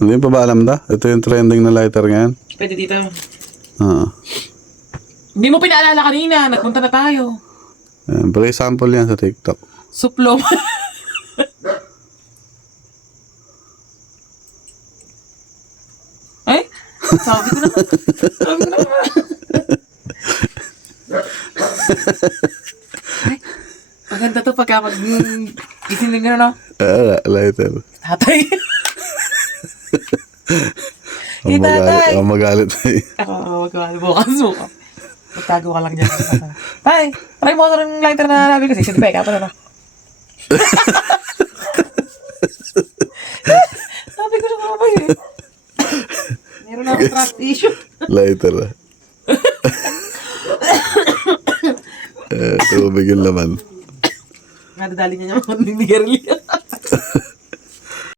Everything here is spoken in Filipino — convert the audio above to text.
Hindi pa ba alam da? Ito yung trending na lighter ngayon. Pwede dito. Oo. Hindi mo pinaalala kanina. Nagpunta na tayo. Bigay sample yan sa TikTok. Suplom. Ay, sabi ko na. Sabi ko na. Ay, maganda to pagka mag-gising nga, no? Lighter. Tatay. Tatay. Ang magalit na eh. Ako, bukas. Magtago ka lang dyan. Tay, try mo ito ng lighter na nabi kasi. Sige, peka pa na. Sabi ko na mga ba eh. Meron na akong trust issue. Lighter ah. Tubig yung laman. Nadadali niya naman ni Miguel.